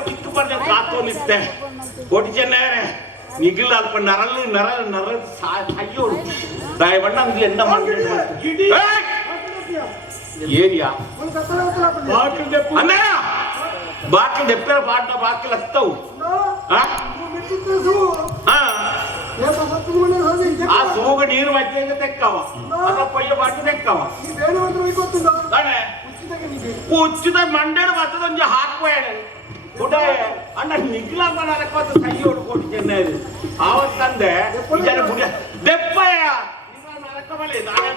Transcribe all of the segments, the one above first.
ತಿಕ್ಕು ಬಂದ ಕಾತು ನಿತ್ತೆ ಕೋಟಿ ಚೆನ್ನರೆ ನಿಗಿಲ್ಲ ಅಲ್ಪ ನರಳು ನರಳು ಸಾಯೋಡು ದಯವಣ್ಣ ಅಂದ್ರೆ ಎಂದ ಮಾಡಿ ಏರಿಯಾ ಅಣ್ಣಯ್ಯ ಬಾಕಿ ದೆಪ್ಪೆ ಬಾಕಿ ಹತ್ತವು ಆ ಸೂಗ ನೀರು ಮಧ್ಯೆ ತೆಕ್ಕವ ಅದ್ರ ಪೊಯ್ಯ ಬಾಟು ತೆಕ್ಕವ ಉಚಿತ ಮಂಡೇಡು ಬರ್ತದ ಒಂಜಿ ಹಾಕುವೇಡ ಉಡೇ ಅಣ್ಣ ನಿಗ್ಲ ಮನರಕ್ಕೋತ ಕೈ ಹೊಡ್ಕೊಟ್ಟು ಚೆನ್ನೈದು ಆವತ್ತಂದೆ ಜನ ಬುಡ ದೆಪ್ಪಯ್ಯ ನರಕ ಬಲೆ ನಾನೇ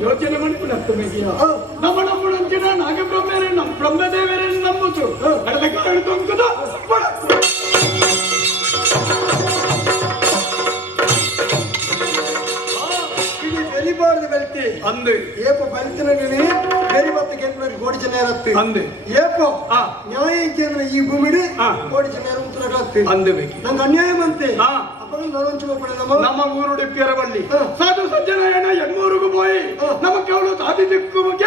ಯೋಚನೆ ಮಾಡಿಕೊಂಡು ನಮ್ಮಂಚಿನ ನಾಗಬ್ರಹ್ಮೇರೆ ನಮ್ಮ ಬ್ರಹ್ಮದೇವರೇ ನಂಬುದು ಅದಕ್ಕೆ ಹೇಳ್ಕೊಂಕದ வெளிப்பாடு வெல்த்தி அந்த ஏப்ப பலித்தனே ಬೇರೆ ಮತ್ತೆ ಗೆಲ್ಪುರ ಕೋಟಿ ಜನ ಇರತ್ತೆ ಅಂದೆ ಏಪ ನ್ಯಾಯ ಕೇಂದ್ರ ಈ ಭೂಮಿಡಿ ಕೋಟಿ ಜನ ಇರುತ್ತರಗತ್ತೆ ಅಂದೆ ನಂಗೆ ಅನ್ಯಾಯ ಬಂತೆ ಅಪ್ಪನ ನರವಂಚ ಪಡೆದಮ್ಮ ನಮ್ಮ ಊರು ಡಿಪ್ಪಿಯರವಳ್ಳಿ ಸಾಧು ಸಜ್ಜನ ಏನ ಎಮ್ಮೂರುಗೂ ಹೋಯಿ ನಮಗೆ ಅವಳು ತಾದಿ ದಿಕ್ಕು ಮುಖ್ಯ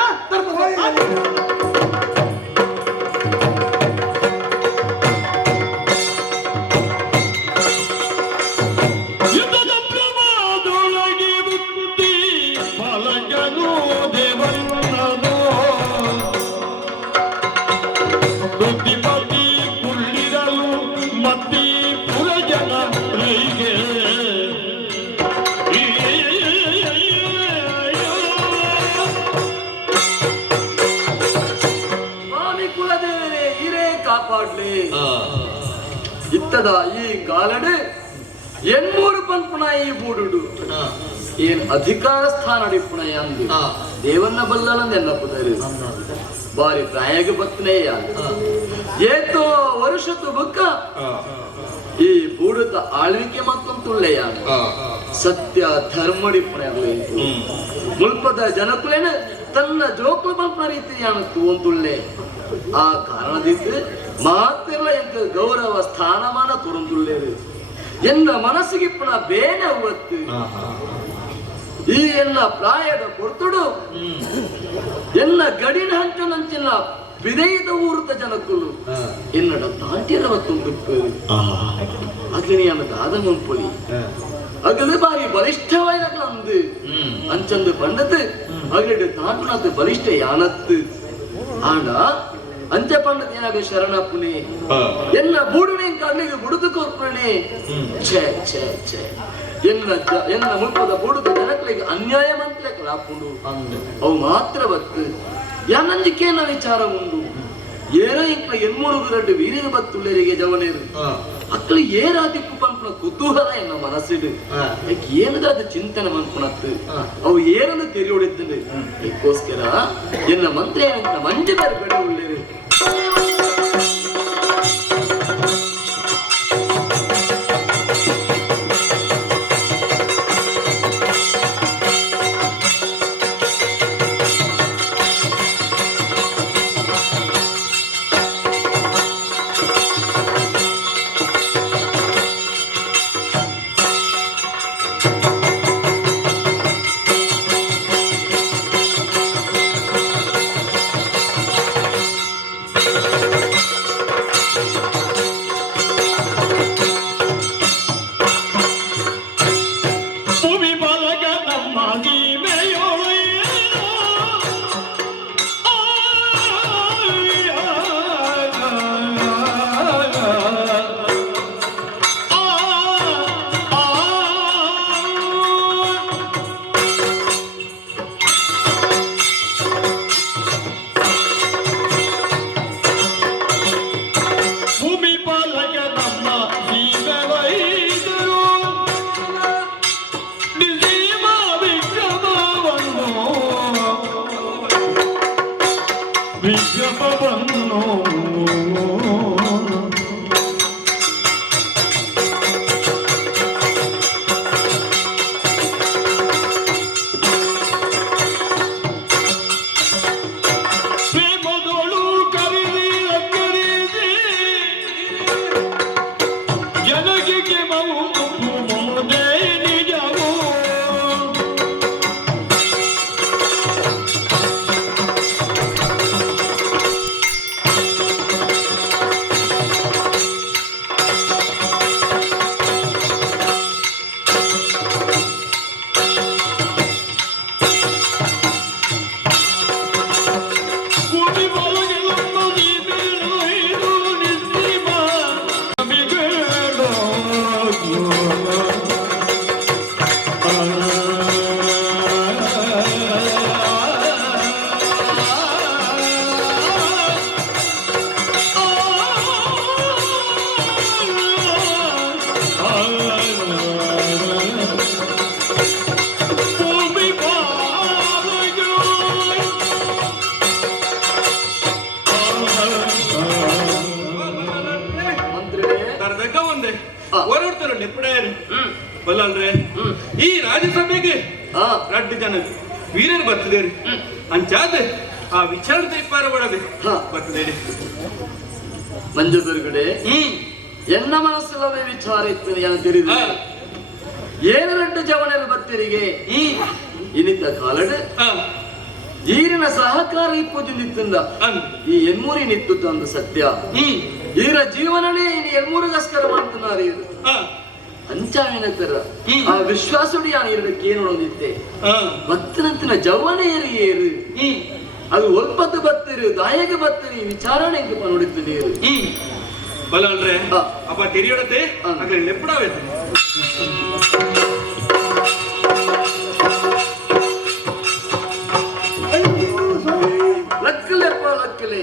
ಇತ್ತದ ಈ ಕಾಲಡೆ ಎನ್ನೂರು ಪನ್ಪುನ ಈ ಬೂಡುಡು ಏನ್ ಅಧಿಕಾರ ಸ್ಥಾನ ಡಿಪ್ಪುಣ ಅಂದು ದೇವನ್ನ ಬಲ್ಲಂದ ಎನ್ನಪ್ಪುದರು ಬಾರಿ ಪ್ರಾಯಗ ಬತ್ತನೇ ಏತೋ ವರ್ಷದ ಬುಕ್ಕ ಈ ಬೂಡುತ್ತ ಆಳ್ವಿಕೆ ಮತ್ತೊಂದು ತುಳ್ಳೆಯ ಸತ್ಯ ಧರ್ಮ ಡಿಪ್ಪಣೆ ಮುಲ್ಪದ ಜನಕುಲೇನ ತನ್ನ ಜೋಕುಲು ಪಂಪನ ರೀತಿಯಾನತ್ತು ಒಂದುಳ್ಳೆ ಆ ಕಾರಣದಿಂದ ಮಾತೆಲ್ಲ ಎಂಕ ಗೌರವ ಸ್ಥಾನಮಾನ ತುರಂದುಳ್ಳೇರು ಎನ್ನ ಮನಸ್ಸಿಗೆ ಪುನಃ ಬೇನೆ ಅವತ್ತು ಈ ಎನ್ನ ಪ್ರಾಯದ ಕೊರ್ತುಡು ಎನ್ನ ಗಡಿನ ಹಂಚನಂಚಿನ ವಿಧೇಯದ ಊರುತ ಜನಕ್ಕುಲು ಎನ್ನಡ ತಾಂಟಿರವತ್ತೊಂದು ಅಗ್ನಿಯನ್ನ ದಾದ ಮುನ್ಪೊಲಿ ಅಗಲು ಬಾರಿ ಬಲಿಷ್ಠವಾದ ಅಂದು ಅಂಚಂದು ಪಂಡದು ಅಗಲಿಡ ತಾಂಟುನದ್ದು ಬಲಿಷ್ಠ ಯಾನತ್ತು ಆಂಡ ಅಂಚೆ ಪಂಡದ ಏನಾಗ ಶರಣಪ್ಪನೇ ಎನ್ನ ಬೂಡುನೆ ಕಣ್ಣಿಗೆ ಬುಡುದು ಕೋರ್ಪಣೆ ಛೇ ಛೇ ಛೇ ಎನ್ನ ಮುಲ್ಪದ ಬೂಡುದ ಜನಗಳಿಗೆ ಅನ್ಯಾಯ ಮಂತ್ಲೆಕ್ಕ ಲಾಪುಂಡು ಅವು ಮಾತ್ರ ಬತ್ತು ಯಾನಂಜಿಕೇನ ವಿಚಾರ ಉಂಡು ಏರ ಇಂಕ ಎಮ್ಮೂರುಗು ರಡ್ಡು ವೀರ್ಯನ ಬತ್ತುಳ್ಳರಿಗೆ ಜವನೇರು ಅಕ್ಕಳು ಏರಾದಿಕ್ಕು ಪಂಪನ ಕುತೂಹಲ ಎನ್ನ ಮನಸ್ಸಿಡು ಏನದಾದ ಚಿಂತನೆ ಮನ್ಪುಣತ್ತು ಅವು ಏನನ್ನು ತೆರೆಯೋಡಿದ್ದಂಡೆ ಇದಕ್ಕೋಸ್ಕರ ಎನ್ನ ಮಂತ್ರಿ ಮಂಜು ಬೇರೆ ಬೆಳೆ ಉಳ್ಳೇರು ಬಲ್ಲಲ್ರೆ ಈ ರಾಜ್ಯಸಭೆಗೆ ರಡ್ಡು ಜನ ವೀರರು ಬರ್ತಿದ್ದೇರಿ ಅಂಚಾದ ಆ ವಿಚಾರ ತಿಪ್ಪಾರ ಒಳಗೆ ಬರ್ತಿದ್ದೇರಿ ಮಂಜುದುರ್ಗಡೆ ಎನ್ನ ಮನಸ್ಸಲ್ಲವೇ ವಿಚಾರ ಇತ್ತು ಯಾನು ತಿಳಿದ ಏನು ರಡ್ಡು ಜವನರು ಬತ್ತಿರಿಗೆ ಇನಿತ ಕಾಲಡ್ ಈರಿನ ಸಹಕಾರ ಇಪ್ಪುಜಿಂದಿತ್ತಂದ ಈ ಎನ್ಮೂರಿ ನಿತ್ತು ತಂದು ಸತ್ಯ ಈರ ಜೀವನನೇ ಇನ್ನು ಎನ್ಮೂರಿಗೋಸ್ಕರ ಮಾಡ್తున్నారు ಇದು ಅಂಚಾವಿನ ತರ ಆ ವಿಶ್ವಾಸಡಿ ಯಾನು ಇರಕ್ಕೆ ಏನು ನೋಡಿದ್ದೆ ಬತ್ತನಂತಿನ ಜವನೇ ಏರು ಅದು ಒಲ್ಪತ್ತು ಬತ್ತಿರು ದಾಯಗೆ ಬತ್ತಿರಿ ವಿಚಾರಣೆ ಎಂಕ ನೋಡಿದ್ದು ನೀರು ಬಲ ಅಲ್ರೆ ಅಪ್ಪ ತೆರಿಯೋಡತೆ ಅಗ್ಲೆ ಲೆಪ್ಪಡಾವೆ ಲಕ್ಕಲೆಪ್ಪ ಲಕ್ಕಲೆ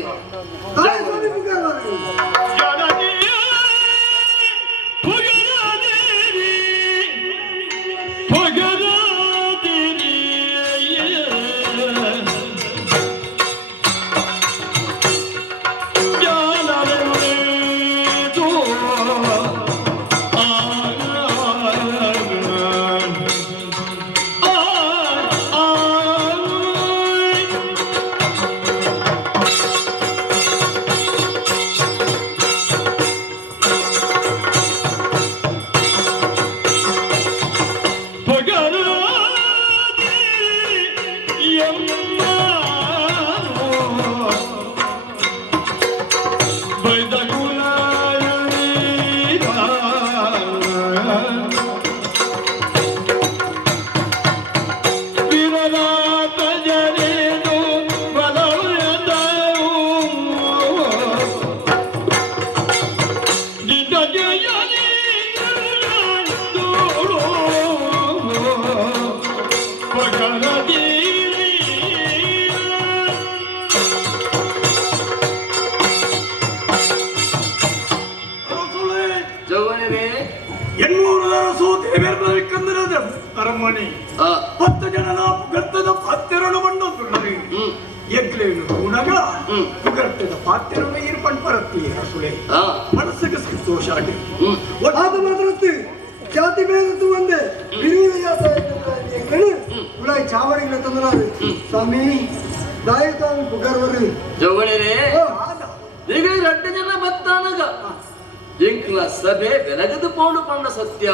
ಅರಮನೆ 10 ಜನನ ಗರ್ತದ ಪಾತ್ರೆಯನ್ನು ಮಂಡೋದುಳ್ಳರಿ ಎಗ್ಲೇನು ಗುಣಗ ಗರ್ತದ ಪಾತ್ರೆಯನ್ನು ಇರ್ಪಂಡ್ ಬರತ್ತಿ ರಸುಳೆ ಮನಸ್ಸಿಗೆ ಸಂತೋಷ ಆಗಿ ಒಟ್ಟಾದ ಮಾತ್ರತ್ತಿ ಜಾತಿ ಬೇದತ್ತು ಒಂದೇ ವಿರೋಧ ಯಾತನೆ ಉಳಾಯಿ ಚಾವಡಿಗಳ ತಂದನಾರು ಸ್ವಾಮಿ ದಾಯತಾನು ಪುಗರ್ವರಿ ಜೋಗಣೆರೆ ಈಗ 2 ಜನ ಬತ್ತಾನಗ ಎಂಕ್ಲ ಸಭೆ ಬೆಳಗದು ಪೌಂಡು ಪಂಡ ಸತ್ಯ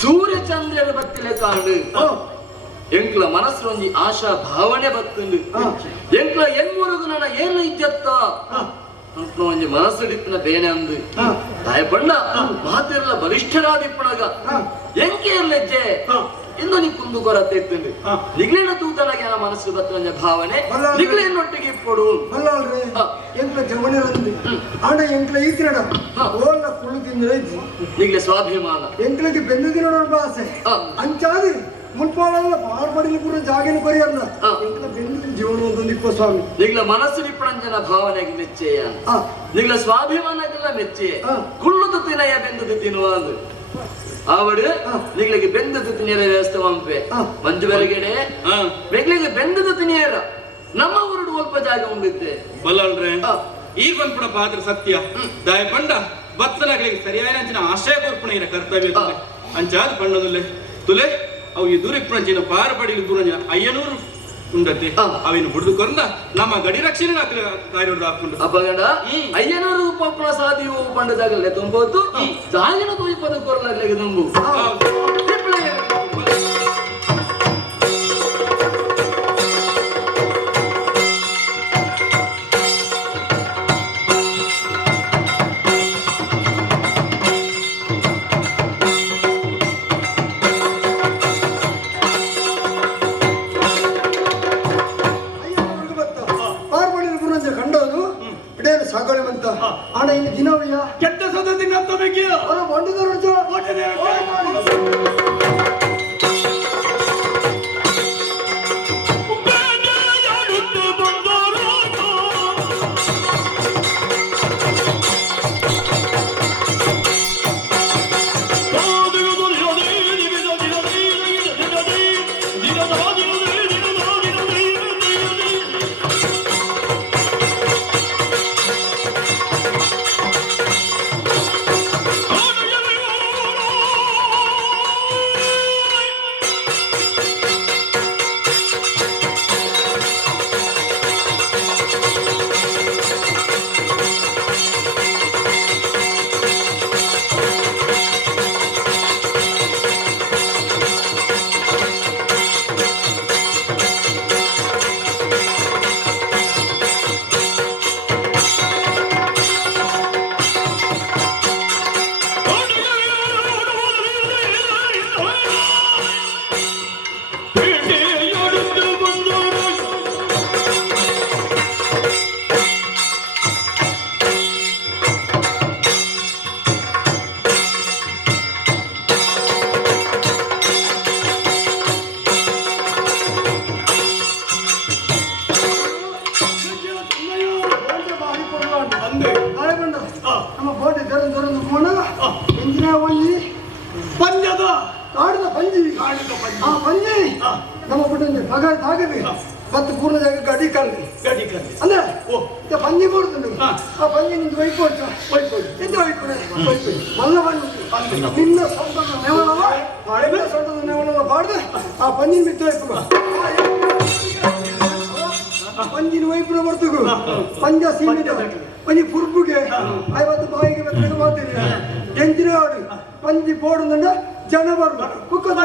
ಸೂರ್ಯ ಚಂದ್ರನ ಬತ್ತಿಲೆ ಕಾಂಡು ಎಂಕ್ಲ ಮನಸ್ಸು ಒಂಜಿ ಆಶಾ ಭಾವನೆ ಬತ್ತುಂಡು ಎಂಕ್ಲ ಎನ್ಮೂರುಗು ನನ್ನ ಏನು ಇಜ್ಜತ್ತ ಅಂತ ಒಂಜಿ ಮನಸ್ಸು ಹಿಡಿಪಿನ ಬೇನೆ ಅಂದು ತಾಯ ಪಂಡ ಮಾತಿರಲ್ಲ ಬಲಿಷ್ಠರಾದಿಪ್ಪಣಗ ಎಂಕೆ ಇರ್ಲೆಜ್ಜೆ ಇನ್ನು ನೀ ಕುಂದು ಕೊರತೆ ಇತ್ತಂಡು ನಿಗ್ಲೇನ ತೂತನಾಗಿ ನನ್ನ ಮನಸ್ಸು ಬತ್ತ ಒಂಜ ಭಾವನೆ ನಿಗ್ಲೇನೊಟ್ಟಿಗೆ ಇಪ್ಪಡು ಅಲ್ಲಲ್ರಿ ಎಂಕ್ಲ ಜವನಿರಂದು ಆಂಡ ಎಂಕ್ಲ ಈತಿನಡ ಓಲ್ಲ ಕುಳ್ಳು ತಿಂದ್ರೆ ನಿಗ್ಲೆ ಸ್ವಾಭಿಮಾನ ಎಂಕ್ಲಗೆ ಬೆಂದು ತಿನ್ನೋಣ ಭಾಷೆ ಅಂಚಾದಿ ಮುನ್ಪಾಳಲ್ಲ ಪಾರ್ಪಡಿಲಿ ಕೂಡ ಜಾಗಿನ ಪರಿಯಲ್ಲ ಎಂಕ್ಲ ಬೆಂದು ಜೀವನ ಒಂದು ಇಪ್ಪ ಸ್ವಾಮಿ ನಿಗ್ಲ ಮನಸ್ಸು ನಿಪ್ಪಣಂಜನ ಭಾವನೆಗೆ ಮೆಚ್ಚೆಯ ನಿಗ್ಲ ಸ್ವಾಭಿಮಾನಕ್ಕೆಲ್ಲ ಮೆಚ್ಚೆ ಕುಳ್ಳುದು ತಿನಯ ಬೆಂದು ತಿನ್ನುವ ಅಂದು ಆವಡು ನಿಗ್ಲಿಗೆ ಬೆಂದದ್ದು ತಿನಿಯರ ವ್ಯವಸ್ಥೆ ಮಂಪೆ ಮಂಜು ಬೆರಗಡೆ ನಿಗ್ಲಿಗೆ ಬೆಂದದ್ದು ತಿನಿಯರ ನಮ್ಮ ಊರು ಸ್ವಲ್ಪ ಜಾಗ ಉಂಡಿದ್ದೆ ಬಲ್ಲಲ್ರೆ ಈ ಬಂದ್ಪುಡ ಪಾತ್ರ ಸತ್ಯ ದಾಯ ಪಂಡ ಬತ್ತನಗಳಿಗೆ ಸರಿಯಾದ ಅಂಚಿನ ಆಶಯ ಕೊರ್ಪಣ ಇರ ಕರ್ತವ್ಯ ಅಂಚಾದ ಪಂಡದುಲ್ಲೆ ತುಲೆ ಅವು ಈ ದೂರಿಪ್ಪಣಂಚಿನ ಪಾರ ಪಡಿಲು ದೂರ ಅಯ್ಯನೂರು ಉಂಡತ್ತೆ ಅವಿನ ಬುಡ್ದು ಕೊಂದ ನಮ್ಮ ಗಡಿ ರಕ್ಷಣೆ ಕಾರ್ಯದ ಹಾಕೊಂಡು ಅಪ್ಪಗಂಡ ಅಯ್ಯನೂರು ಪಪ್ಪಳ ಸಾದಿಯು ಪಂಡದಾಗಲ್ಲೇ ತುಂಬೋದು ಜಾಗಿನ ತೋಯಿಪದ ಕೊರಲಾಗಲಿಗೆ ತುಂಬು ಆಣ ಇನ್ನು ದಿನವಯ್ಯ ಕೆಟ್ಟ ಸದ ದಿನ ಅಂತ ಬೇಕಿಲ್ಲ ಮಂಡಿದ ತರದು ಕೋಣ ಎಂಜಿನ ಒಂಜಿ ಪಂಜದ ಕಾಡಿದ ಪಂಜಿ ಕಾಡಿದ ಪಂಜಿ ಆ ಪಂಜಿ ನಮ್ಮ ಬಿಟ್ಟಂತೆ ಪಗ ತಾಗದೆ ಮತ್ತು ಪೂರ್ಣ ಜಾಗ ಗಡಿ ಕಲ್ಲು ಗಡಿ ಕಲ್ಲಿ ಅಂದ್ರೆ ಓ ಇತ್ತ ಪಂಜಿ ಕೊಡ್ತುಂಡು ಹಾ. ಆ ಪಂಜಿ ನಿಂದು ವೈಕೋಚ ಹೋಯ್ತು ಎಂತ ವೈಕೋಡೆ ಮಲ್ಲ ಬಂದು ನಿನ್ನ ಸ್ವಂತದ ನೆವಳವ ನಿನ್ನ ಸ್ವಂತದ ನೆವಳವ ಬಾಡ್ದೆ ಆ ಪಂಜಿನ ಬಿತ್ತು ವೈಪುಗ ಪಂಜಿನ ವೈಪುನ ಬರ್ತುಗು ಪಂಜ ಸೀಮಿತ ಪಂಜಿ ಪುರ್ಬುಗೆ ಐವತ್ತು ಬಾಯಿಗೆ ಬೆತ್ತಗೆ ಮಾಡ್ತೀನಿ ಎಂಜಿನ ಆಡು ಪಂಜಿ ಬೋಡುಂಡ ಜನ ಬರ್ಬ ಕುಕ್ಕದ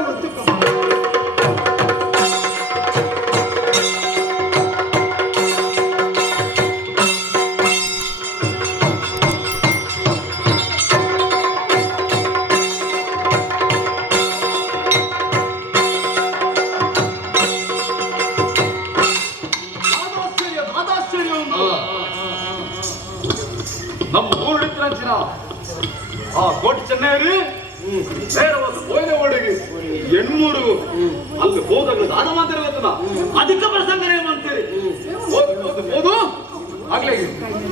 ನಮ್ಮ ಊರಿನ ಆ ಕೋಟಿ ಚೆನ್ನೈರು ಬೇರೆ ಒಂದು ಬೋಯ್ನ ಓಡಿಗೆ ಎಣ್ಮೂರು ಅಲ್ಲಿ ಹೋದಾಗ ದಾನ ಮಾತಾಡ ಗೊತ್ತನ ಅಧಿಕ ಪ್ರಸಂಗ ಏಮಂತೀರಿ ಹೋದು ಆಗ್ಲೇ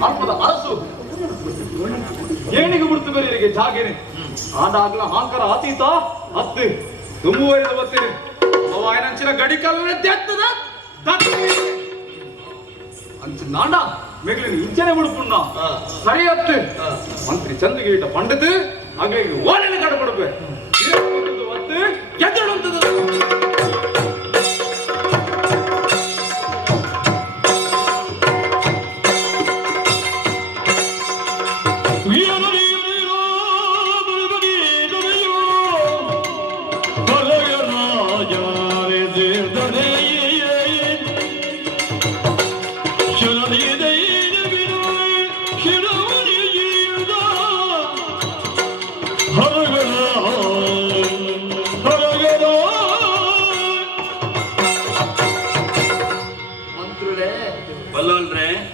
ಅಲ್ಪದ ಅರಸು ಏಣಿಗೆ ಬಿಡ್ತು ಬರೀರಿಗೆ ಜಾಗೇನೆ ಆಡಾಗ್ಲ ಹಾಂಕರ ಆತೀತ ಹತ್ತು ತುಂಬುವರಿದ ಬರ್ತೀರಿ ಅವ ಆಯ್ನಂಚಿನ ಗಡಿ ಕಲ್ಲ ತೆತ್ತದ ಅಂಚು ನಾಂಡ ಮೇಗ್ಲಿನ ಇಂಚನೆ ಬಿಡ್ಪುಣ್ಣ ಸರಿ ಹತ್ತು ಮಂತ್ರಿ ಚಂದ್ರಗೀಟ ಪಂಡಿತ್ ಹಾಗೆ ಓಲೆನ ಕಡಪಡ್ಬೆ ಒತ್ತು ಗೆದ್ದಡುಂತದ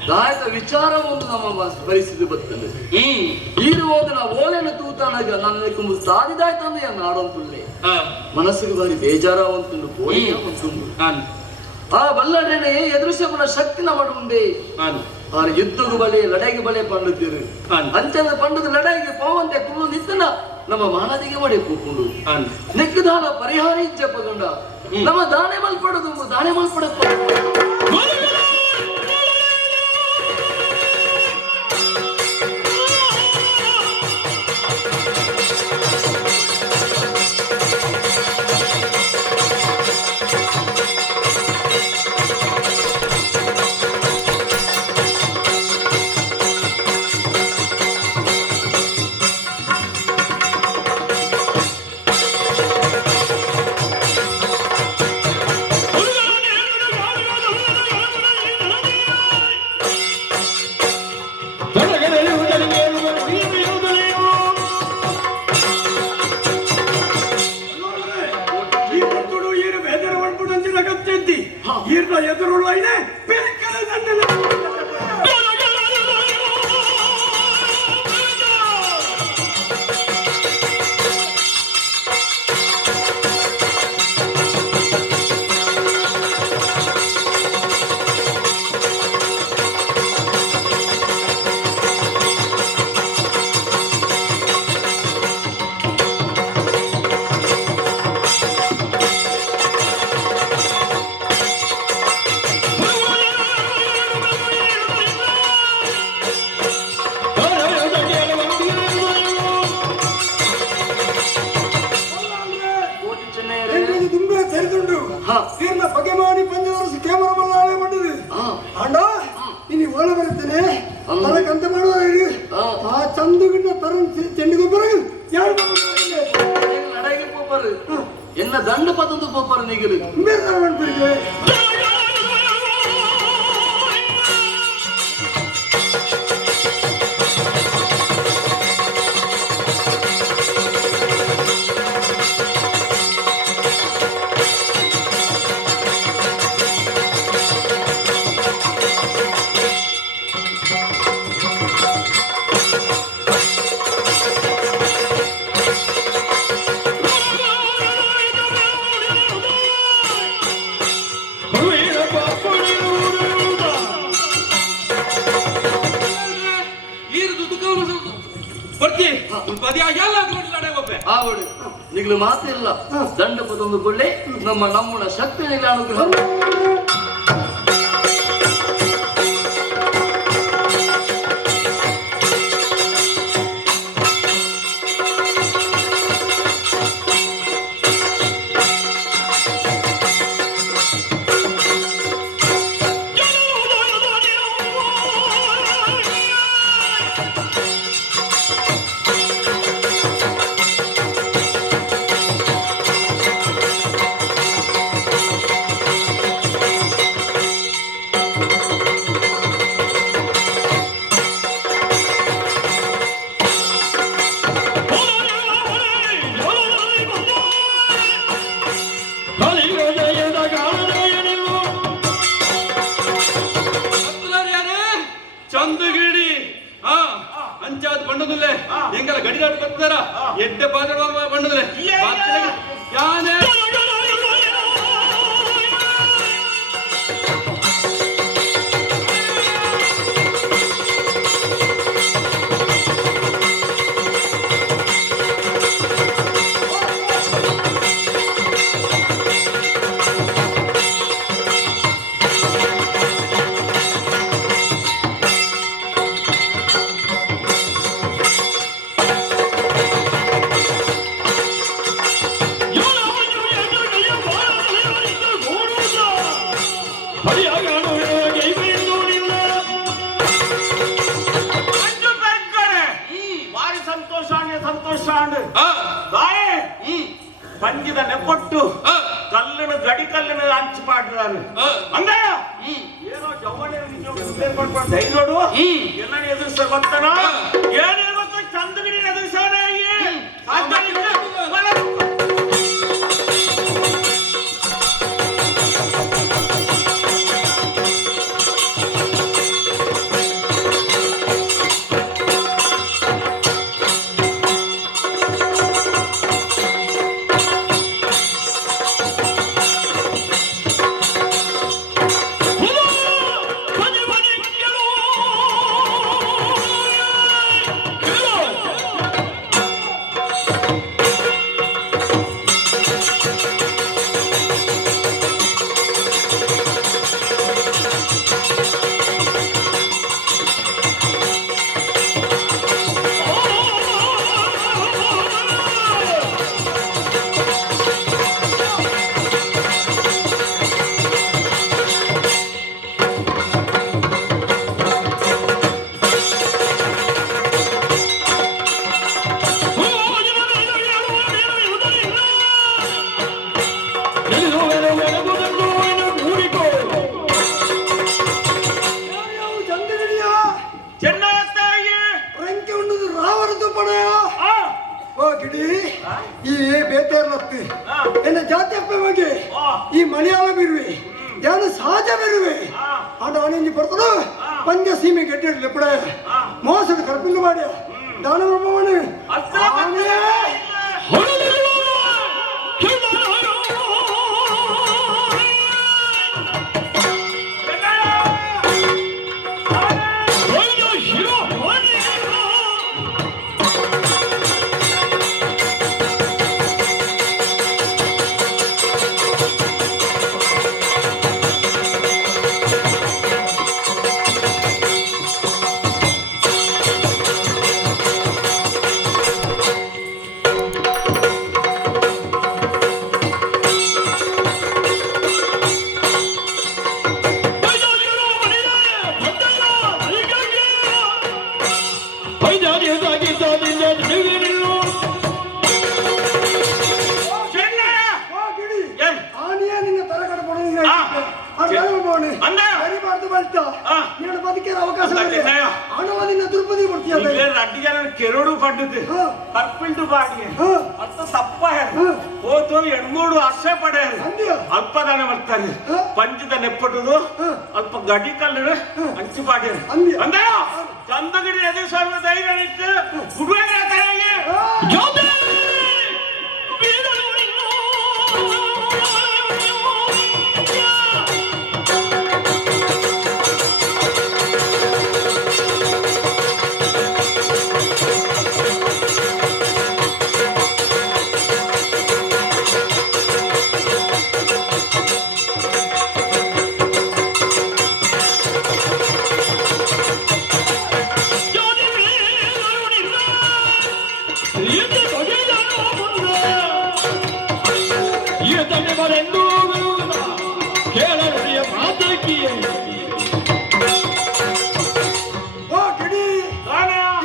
ದಾಯಕ ವಿಚಾರ ಒಂದು ನಮ್ಮ ಪರಿಸ್ಥಿತಿ ಬರ್ತದೆ ಈರುವುದು ನಾವು ಓಲೆನ ತೂತಾನಾಗ ನನ್ನ ಸಾಧಿದಾಯ್ತಂದ್ರೆ ನಾಡೊಂತುಳ್ಳೆ ಮನಸ್ಸಿಗೆ ಬಾರಿ ಬೇಜಾರವಂತುಂಡು ಬೋಯಿವಂತುಂಡು ಆ ಬಲ್ಲಡನೆ ಎದುರಿಸಬಲ್ಲ ಶಕ್ತಿ ನಮ್ಮ ಉಂಡೆ ಆ ಯುದ್ಧಗೂ ಬಲೆ ಲಡೆಗೆ ಬಲೆ ಪಂಡಿದ್ದೀರು ಅಂಚದ ಪಂಡದ ಲಡೆಗೆ ಪೋವಂತೆ ಕುಳ್ಳು ನಿತ್ತನ ನಮ್ಮ ಮಾನದಿಗೆ ಮಡೆ ಕೂಕೊಂಡು ನೆಕ್ಕದಾಲ ಪರಿಹಾರ ಇಜ್ಜಪ್ಪಗೊಂಡ ನಮ್ಮ ದಾನೆ ಮಲ್ಪಡದು ದಾನೆ ಮಲ್ಪಡಪ್ಪ ಎದುರುಳ್ಳೈನೆ ತೀರ್ನ ಬಗೆ ಮಾಡಿ ಪಂಚದರ್ಶಿ ಕೇಮರ ಬಲ್ಲಾಳೆ ಮಾಡಿದ್ರಿ ಅಂಡ ಇನ್ನು ಒಳ ಬರುತ್ತೇನೆ ಅದಕ್ಕಂತ ಮಾಡುವ ಆ ಚಂದುಗಿನ್ನ ತರುಣ್ ಚೆಂಡಿಗೊಬ್ಬರ ಯಾರು ಲಡಾಯಿಗೆ ಪೋಪರು ಎನ್ನ ದಂಡ ಪದೊಂದು ಪೋಪರು ನಿಗಲು ಬೇರೆ ಮಾಡ್ಬಿಡ್ತೀವಿ ಪದಿ ಎಲ್ಲ ಲಡೆ ಒಬ್ಬೆ ಆವಡು ನಿಗ್ಲು ಮಾತಿಲ್ಲ ದಂಡ ಪದೊಂದು ಕೊಳ್ಳೆ ನಮ್ಮನ ಶಕ್ತಿ ನಿಗ್ಲ ಅನುಗ್ರಹ ಚಂದಗಿಡಿ ಅಂಚಾದ ಬಣ್ಣದಲ್ಲೇ ಹೆಂಗಲ್ಲ ಗಡಿದಾಟ ಬರ್ತಾರ ಎಡ್ಡೆ ಪಾತ್ರ ಬಣ್ಣದಲ್ಲೇ ಯಾನೇ ಪಂಜದ ನೆಪ್ಪಟ್ಟು ಕಲ್ಲಿನ ಗಡಿ ಕಲ್ಲಿನ ಹಂಚು ಪಾಡ್ದಾರು ಅಂದಯ್ಯ ಏನೋ ಜವಳಿ ನೋಡು ಎಲ್ಲ ಎದುರಿಸ ಗೊತ್ತನ ಏನೇ ಗೊತ್ತ ಚಂದಗಿರಿ ಎದುರಿಸೋಣ ಈ ಬೇತೇರ್ಲತ್ತಿ ಎನ್ನ ಜಾತಿಯಪ್ಪ ಬಗ್ಗೆ ಈ ಮಲಯಾಳ ಬಿರುವೆ ಯಾನು ಸಹಜ ಬಿರುವೆ ಆಡ ಅವನಿಂದ ಬರ್ತದ ಪಂದ್ಯ ಸೀಮೆ ಗೆಡ್ಡೆ ಪಡ ಮೋಸದ ಕರ್ಪಿಂದು ಮಾಡಿ ದಾನ ಬ್ರಹ್ಮವನು ಕೆರಡು ಪಡ್ಡದು ಕರ್ಪಿಂಟು ಬಾಡಿಗೆ ಅಂತ ತಪ್ಪ ಹೋತು 2-3 ವರ್ಷ ಪಡೆಯರು ಅಲ್ಪದಾನ ಬರ್ತಾರೆ ಪಂಚದ ನೆಪ್ಪಟುದು ಅಲ್ಪ ಗಡಿ ಕಲ್ಲು ಹಂಚಿ ಪಾಡ್ಯರು ಅಂದ ಚಂದಗಿರಿ ಎದುರು ಧೈರ್ಯ ಇಟ್ಟು ಗುಡುವೆ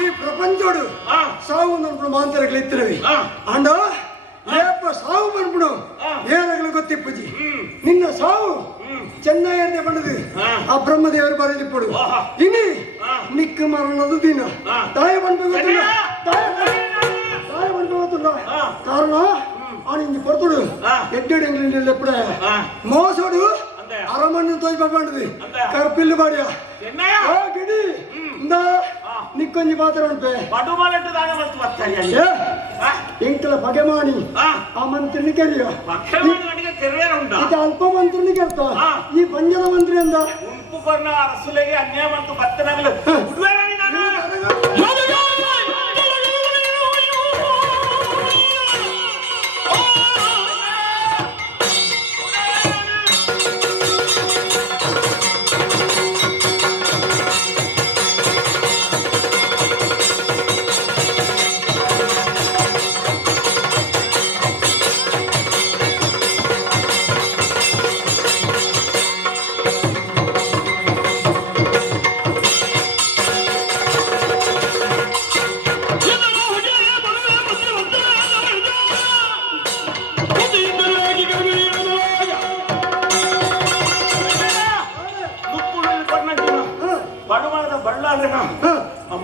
ఈ ప్రపంచోడు సాగు నన్ను మాంతరకులు ఇచ్చినవి అండ రేప సాగు పనుపుడు ఏ రకలు గొత్తిప్పుజి నిన్న సాగు చెన్నై అంటే పండుది ఆ బ్రహ్మదేవరి బారి ఇప్పుడు ఇని నిక్కు మరణదు తిన దాయ పనిపోతున్నా దాయ పనిపోతున్నా కారణం ఆయన కొడుతుడు ఎడ్డాడు ఎంగిలి ఎప్పుడే మోసోడు అరమణ్యం తోచిపండుది కర్పిల్లు బాడియా గిడి ఇందా ನಿಕ್ಕೊಂಜಿ ಪಾತ್ರ ಉಂಟೆ ಎಂಕಲ ಬಗೆಮಾನಿ ಆ ಮಂತ್ರಿನಿ ಕೆರಿಯ ಇದು ಅಲ್ಪ ಮಂತ್ರಿನಿ ಕೆರ್ತ ಈ ಪಂಜದ ಮಂತ್ರಿ ಅಂದ ಉಂಪು ಕೊರ್ನ ಅರಸುಲೆಗೆ ಅನ್ಯಾಯ ಮತ್ತು ಭಕ್ತನಾಗಲು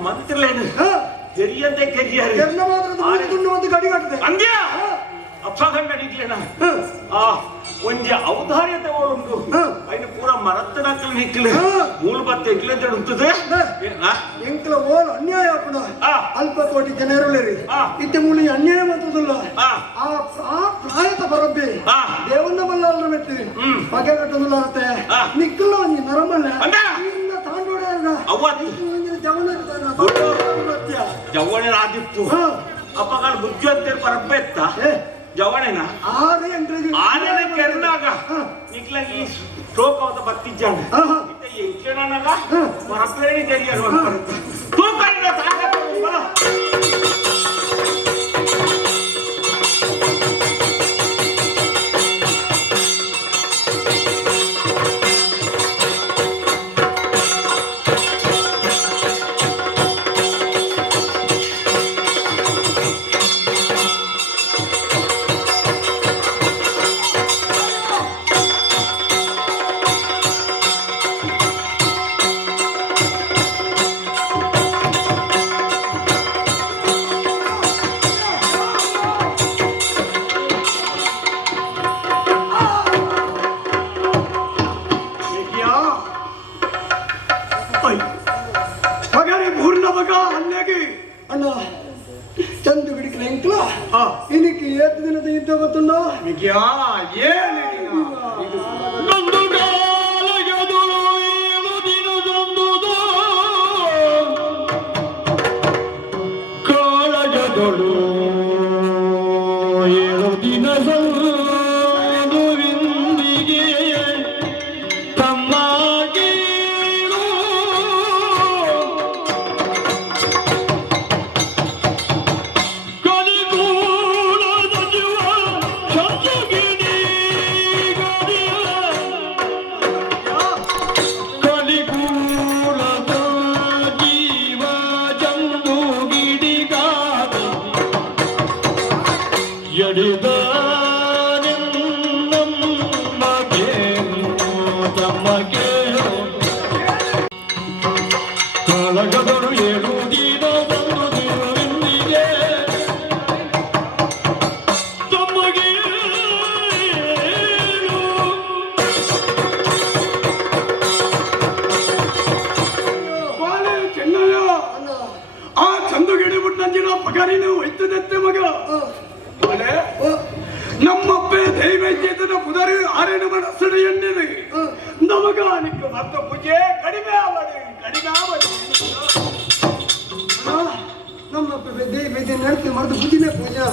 ಮಂತ್ರಿಲೇನು ಕೆರಿಯಂತೆ ಕೆರಿಯಾರಿ ಅಂದ್ಯ ಅಪ್ಪಗಂಡ ನಿಕ್ಲೇನ ಆ ಒಂಜಿ ಔದಾರ್ಯತೆ ಓಡುಂಟು ಅಯ್ನ ಪೂರ ಮರತ್ತನಕ್ಕಲು ನಿಕ್ಲೆ ಮೂಲ ಬತ್ತೆ ಇಕ್ಲೆಂತ ಉಂಟುದೆ ಎಂಕಲ ಓಲ್ ಅನ್ಯಾಯ ಅಪ್ಪನ ಅಲ್ಪ ಕೋಟಿ ಜನ ಇರಲೇರಿ ಇತ್ತೆ ಮೂಲಿ ಅನ್ಯಾಯ ಮತ್ತದಲ್ಲ ಆ ಪ್ರಾಯತ ಬರಬ್ಬೆ ದೇವನ್ನ ಮಲ್ಲರ ಮೆಟ್ಟಿ ಬಗೆ ಕಟ್ಟದಲ್ಲ ಅರತೆ ನಿಕ್ಕಲ್ಲ ಒಂಜಿ ನರಮಲ್ಲ ಇನ್ನ ತಾಂಡೋಡೆ ಅವ್ವಾದಿ ಜವನ ಜವಣ ಆದಿತ್ತು ಅಪ್ಪಗಾಲ ಬುದ್ಧಿವಂತ ಪರಬ್ಬೆ ಎತ್ತ ಜವಣೇನ ಆನೆ ಕೆರ್ನಾಗ ನಿಕ್ಲಾಗಿ ಸ್ಟ್ರೋಕ್ ಅವತ ಬತ್ತಿದ್ದಾನ ಎಂಕೆನಾಗ ಪರಪ್ಪೇಣಿ ತೆಗಿಯರು ತೂಕರಿನ ಚಂದು ಬಿಡಿಕಲ ಎಂಕ್ಲ ಇದಕ್ಕೆ ಏತು ದಿನದ ಯುದ್ಧ ಗೊತ್ತುಂಡ ಕಾಳಗದಳು 7 ದಿನ ಸಂದುವಿಂದಿಗೆ ತಮ್ಮಾಗೇಳು ಕಲಿಗೂಳದ ಜೀವ ಶತ್ರುಗಿಡಿ ಗಡಿಯ ಕಲಿಗೂಳದ ಜೀವ ಜಂದು ಗಿಡಿಗಾದ ಎಡಿದ ಕಾಳಗದಳು 7 ದಿನ ಒಂದು ದಿನವಿಂದಿಗೆ ತಮಗೆ ಚೆನ್ನಯ್ಯ ಆ ಚಂದು ಗಿಡಿ ಬಿಟ್ಟಂಜಿನ ಪಗಾರಿನ ಒಯ್ತದತ್ತೆ ಮಗ ನಮ್ಮಪ್ಪೆ ದೈವೈದ್ಯತನ ಪುದರಿ ಆರೇನ ಮನಸ್ಸು ಎಣ್ಣಿದೆ ನಮಗ ನಿಕ್ಕ ಮತ್ತ ಪೂಜೆ ಕಡಿಮೆ ಆವಡಿ ನಮ್ಮಪ್ಪ ದೈವೈದ್ಯ ನಡತೆ ಮರದ ಪೂಜೆನೇ ಪೂಜಾ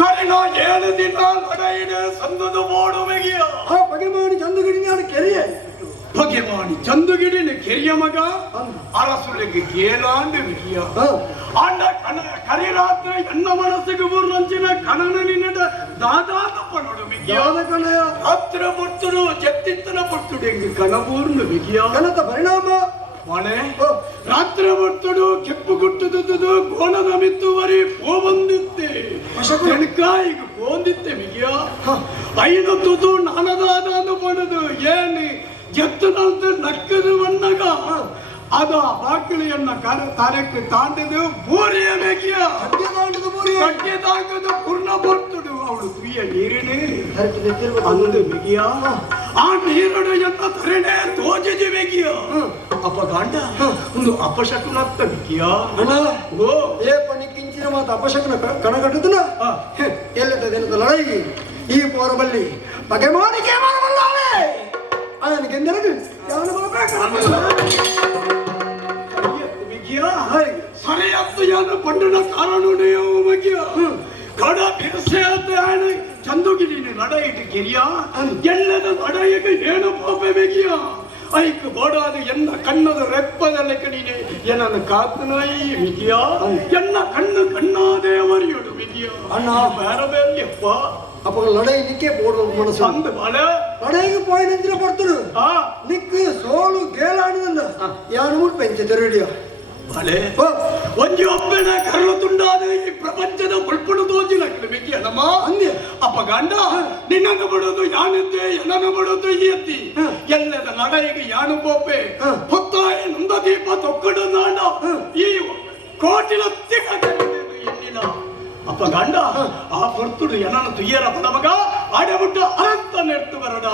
ಕಡಿನ 7 ದಿನ ನಡೈನ ಸಂದುದು ಮೋಡು ಮೆಗಿಯ ಆ ಬಗೆ ಮಾಡಿ ಚಂದು ಗಿಡಿ ನಾನು ಕೆರಿಯೆ ಭಗವಾನ್ ಚಂದುಗಿಡಿನ ಕೆರಿಯ ಮಗ ಅರಸುಳಿಗೆ ಕೇಳಾಂಡು ವಿಕಿಯ ಆಂಡ ಕಣ ಕರಿರಾತ್ರಿ ಎನ್ನ ಮನಸ್ಸಿಗೆ ಬುರ್ರಂಚಿನ ಕಣನ ನಿನ್ನಡ ದಾದಾತ ಪಣೋಡು ವಿಕಿಯಾದ ಕಣಯ ಹತ್ತಿರ ಪೊರ್ತುಡು ಜತ್ತಿತ್ತನ ಪೊರ್ತುಡು ಎಂಗೆ ಕಣಬೂರ್ನು ವಿಕಿಯ ಕಣದ ಪರಿಣಾಮ ಮಳೆ ರಾತ್ರಿ ಹೊತ್ತುಡು ಕೆಂಪು ಗುಟ್ಟುದು ಕೋಣದ ಮಿತ್ತುವರಿ ಪೋ ಬಂದಿತ್ತೆ ಈಗ ಪೋಂದಿತ್ತೆ ಮಿಗಿಯ ಐದು ತುದು ನಾನದಾದ ಪಡೆದು ಏನು ಎತ್ತನಂತ ನಕ್ಕದು ಮಣ್ಣಗ ಅದ ಬಾಕಿಳಿಯನ್ನ ತಾರಕ್ಕೆ ತಾಂಡದು ಬೂರಿಯ ಬೇಕಿಯ ಕಟ್ಟೆ ತಾಂಡದು ಪೂರ್ಣ ಬರ್ತುಡು ಅವಳು ತುಯ್ಯ ನೀರಿನೇ ಅಂದು ಬೇಕಿಯ ಆ ನೀರಡು ಎನ್ನ ತರಣೆ ತೋಜಿ ಬೇಕಿಯ ಅಪ್ಪ ಗಾಂಡ ಒಂದು ಅಪಶಕುನತ್ತ ಬೇಕಿಯ ಓ ಏ ಪನಿ ಕಿಂಚಿನ ಮಾತು ಅಪಶಕನ ಕಣಗಟ್ಟದನ ಎಲ್ಲದ ದಿನದ ಲಡಾಯಿಗೆ ಈ ಪೋರಬಲ್ಲಿ ಬಗೆ ಮಾಡಿಕೆ ಮಾಡಬಲ್ಲಾಳೆ ಅವನಿಗೆಂದರದು ಸರಿಯತ್ತು ಯಾನ ಪಂಡನ ಕಾರಣುಡೆಯೋ ಮಗಿಯ ಕಡ ಬಿರ್ಸೆ ಆಣ ಚಂದುಗಿರಿನ ನಡಯಿಟ್ಟು ಗೆರಿಯ ಎಲ್ಲದ ನಡಯಿಗೆ ಏನು ಪಾಪೆ ಬೇಕಿಯ ಐಕ್ ಬೋಡಾದ ಎನ್ನ ಕಣ್ಣದ ರೆಪ್ಪದಲ್ಲಿ ಕಣಿನೆ ಏನನ್ನು ಕಾತನಾಯಿ ವಿಗಿಯ ಎನ್ನ ಕಣ್ಣು ಕಣ್ಣಾದೇ ಮರಿಯೋಡು ವಿಗಿಯ ಅಣ್ಣ ಬೇರೆ ಬೇರೆ ಅಪ್ಪ அப்போ லடைக்கு போடுறது மனசு அந்த மலை லடைக்கு போய் நெஞ்சில படுத்துடு நிக்கு சோளு கேளானதಲ್ಲ ಯಾನು ಪಂಚ ತೆರಡಿಯ ಮಲೆ ಒಂಜಿ ಒಬ್ಬನ ಕರಳು ತುಂಡಾದ ಈ ಪ್ರಪಂಚದ ಉಳ್ಪುಡು ತೋಜಿನ ಕಿಲಮಿಕ್ಕೆ ನಮ್ಮ ಅಂದೆ ಅಪ್ಪ ಗಂಡ ನಿನ್ನನ್ನು ಬಿಡೋದು ಯಾನಿದ್ದೆ ಎಲ್ಲನ್ನು ಬಿಡೋದು ಈ ಎತ್ತಿ ಎಲ್ಲದ ಲಡೆಗೆ ಯಾನು ಪೋಪೆ ಹೊತ್ತಾಯಿ ನೊಂದ ದೀಪ ತೊಕ್ಕಡು ನಾಡ ಈ ಕೋಟಿಲ ಎನ್ನಿನ ಅಪ್ಪ ಗಂಡ ಆ ಪೊರ್ತುಡು ಏನನ್ನು ತುಯ್ಯರ ಪದಮಗ ಆಡಬಿಟ್ಟ ಅನಂತ ನೆಟ್ಟು ಬರಡ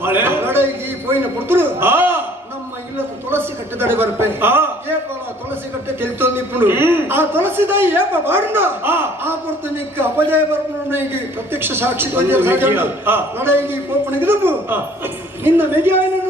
ಮಳೆ ಲಡೆಗೆ ಪೋಯಿನ ಪೊರ್ತುಡು ನಮ್ಮ ಇಲ್ಲದ ತುಳಸಿ ಕಟ್ಟೆ ತಡೆ ಬರ್ಪೆ ಏಪಲ ತುಳಸಿ ಕಟ್ಟೆ ತೆಲ್ತೊಂದಿಪ್ಪುಡು ಆ ತುಳಸಿದ ಏಪ ಬಾಡುಂಡ ಆ ಪೊರ್ತು ನಿಕ್ಕ ಅಪಜಯ ಬರ್ಪುಡು ಪ್ರತ್ಯಕ್ಷ ಸಾಕ್ಷಿ ಲಡೆಗೆ ಪೋಪಣಿಗಿದಪ್ಪು ನಿನ್ನ ಮೆಗಿಯಾಯನ